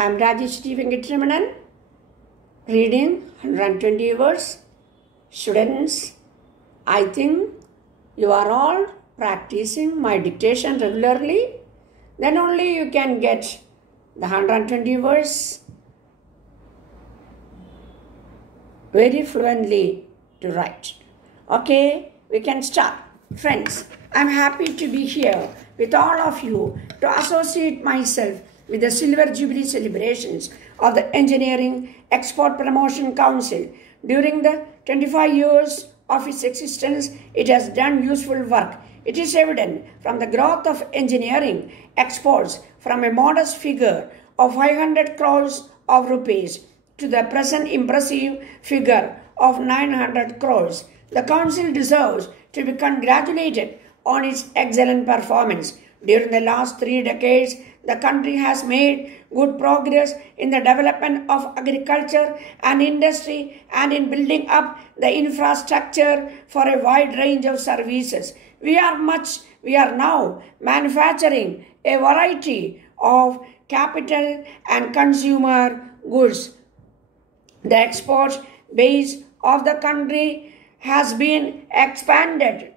I am Rajeshri Venkatramanan, reading 120 words. Students, I think you are all practicing my dictation regularly. Then only you can get the 120 words very fluently to write. Okay, we can start. Friends, I am happy to be here with all of you to associate myself with the Silver Jubilee celebrations of the Engineering Export Promotion Council. During the 25 years of its existence, it has done useful work. It is evident from the growth of engineering exports from a modest figure of 500 crores of rupees to the present impressive figure of 900 crores. The Council deserves to be congratulated on its excellent performance. During the last 3 decades, the country has made good progress in the development of agriculture and industry and in building up the infrastructure for a wide range of services. We are now manufacturing a variety of capital and consumer goods. The export base of the country has been expanded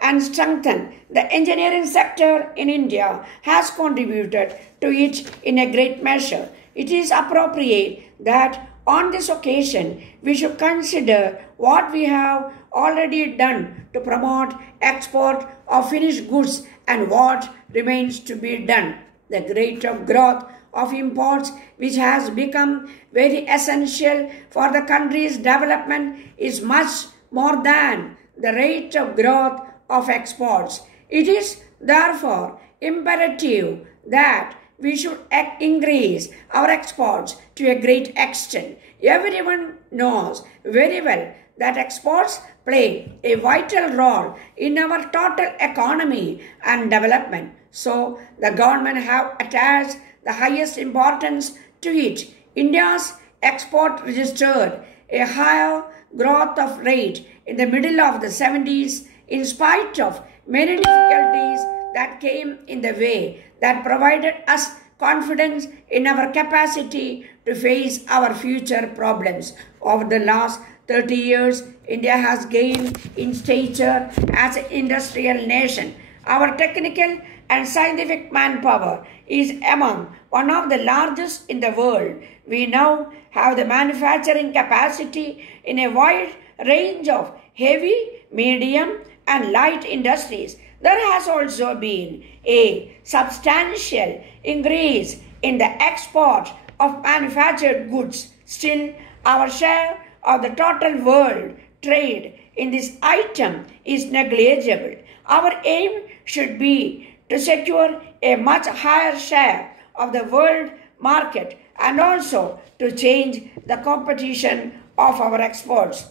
and strengthened. The engineering sector in India has contributed to it in a great measure. It is appropriate that on this occasion we should consider what we have already done to promote export of finished goods and what remains to be done. The rate of growth of imports, which has become very essential for the country's development, is much more than the rate of growth of exports. It is therefore imperative that we should increase our exports to a great extent. Everyone knows very well that exports play a vital role in our total economy and development. So the government have attached the highest importance to it. India's export registered a higher growth of rate in the middle of the 70s in spite of many difficulties that came in the way, that provided us confidence in our capacity to face our future problems. Over the last 30 years, India has gained in stature as an industrial nation. Our technical and scientific manpower is among one of the largest in the world. We now have the manufacturing capacity in a wide range of heavy, medium, and light industries. There has also been a substantial increase in the export of manufactured goods. Still, our share of the total world trade in this item is negligible. Our aim should be to secure a much higher share of the world market and also to change the competition of our exports.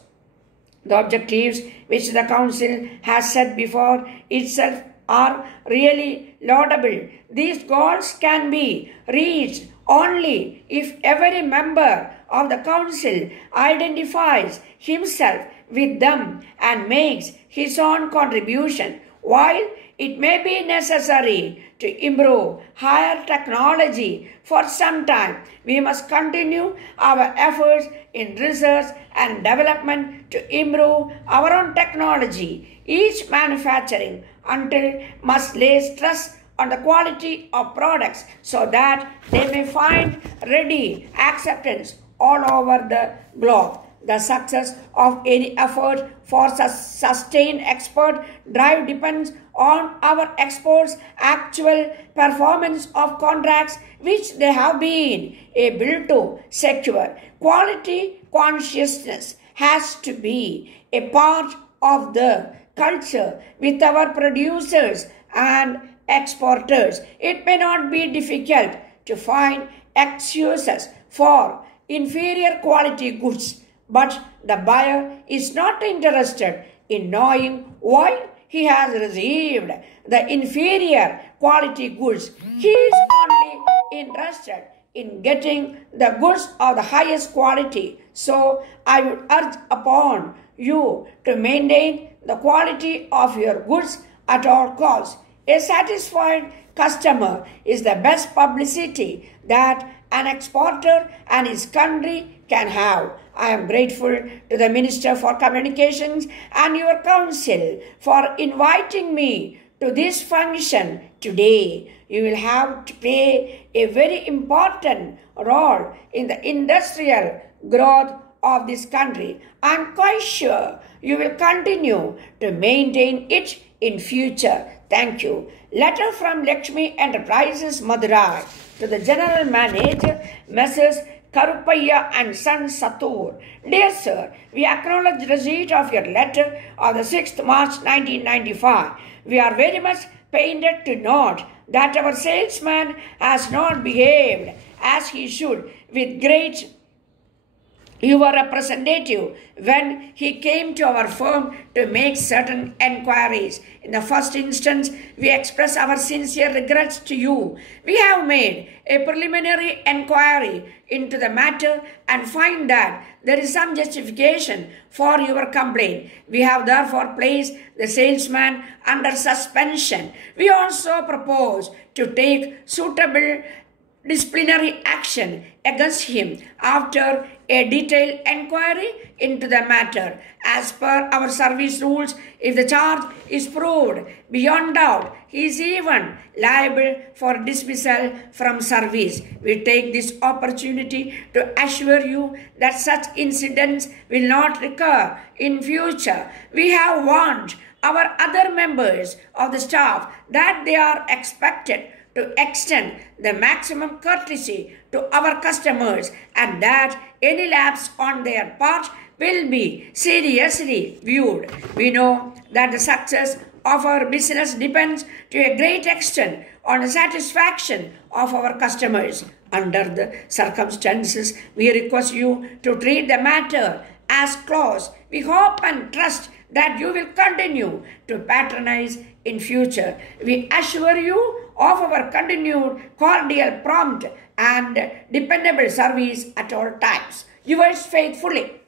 The objectives which the Council has set before itself are really laudable. These goals can be reached only if every member of the Council identifies himself with them and makes his own contribution. While it may be necessary to improve higher technology for some time, we must continue our efforts in research and development to improve our own technology. Each manufacturing until must lay stress on the quality of products so that they may find ready acceptance all over the globe. The success of any effort for sustained export drive depends on our exports' actual performance of contracts which they have been able to secure. Quality consciousness has to be a part of the culture with our producers and exporters. It may not be difficult to find excuses for inferior quality goods, but the buyer is not interested in knowing why he has received the inferior quality goods. He is only interested in getting the goods of the highest quality. So I would urge upon you to maintain the quality of your goods at all costs. A satisfied customer is the best publicity that an exporter and his country can have. I am grateful to the Minister for Communications and your council for inviting me to this function today. You will have to play a very important role in the industrial growth of this country. I am quite sure you will continue to maintain it in future. Thank you. Letter from Lakshmi Enterprises, Madurai, to the General Manager, Messrs. Karupaya and Son Satur. Dear Sir, we acknowledge the receipt of your letter of the 6th March 1995. We are very much pained to note that our salesman has not behaved as he should with great your representative when he came to our firm to make certain enquiries. In the first instance, we express our sincere regrets to you. We have made a preliminary enquiry into the matter and find that there is some justification for your complaint. We have therefore placed the salesman under suspension. We also propose to take suitable disciplinary action against him after a detailed inquiry into the matter. As per our service rules, if the charge is proved beyond doubt, he is even liable for dismissal from service. We take this opportunity to assure you that such incidents will not recur in future. We have warned our other members of the staff that they are expected to extend the maximum courtesy to our customers and that any lapse on their part will be seriously viewed. We know that the success of our business depends to a great extent on the satisfaction of our customers. Under the circumstances, we request you to treat the matter as closed. We hope and trust that you will continue to patronize in future. We assure you of our continued cordial, prompt and dependable service at all times. Yours faithfully,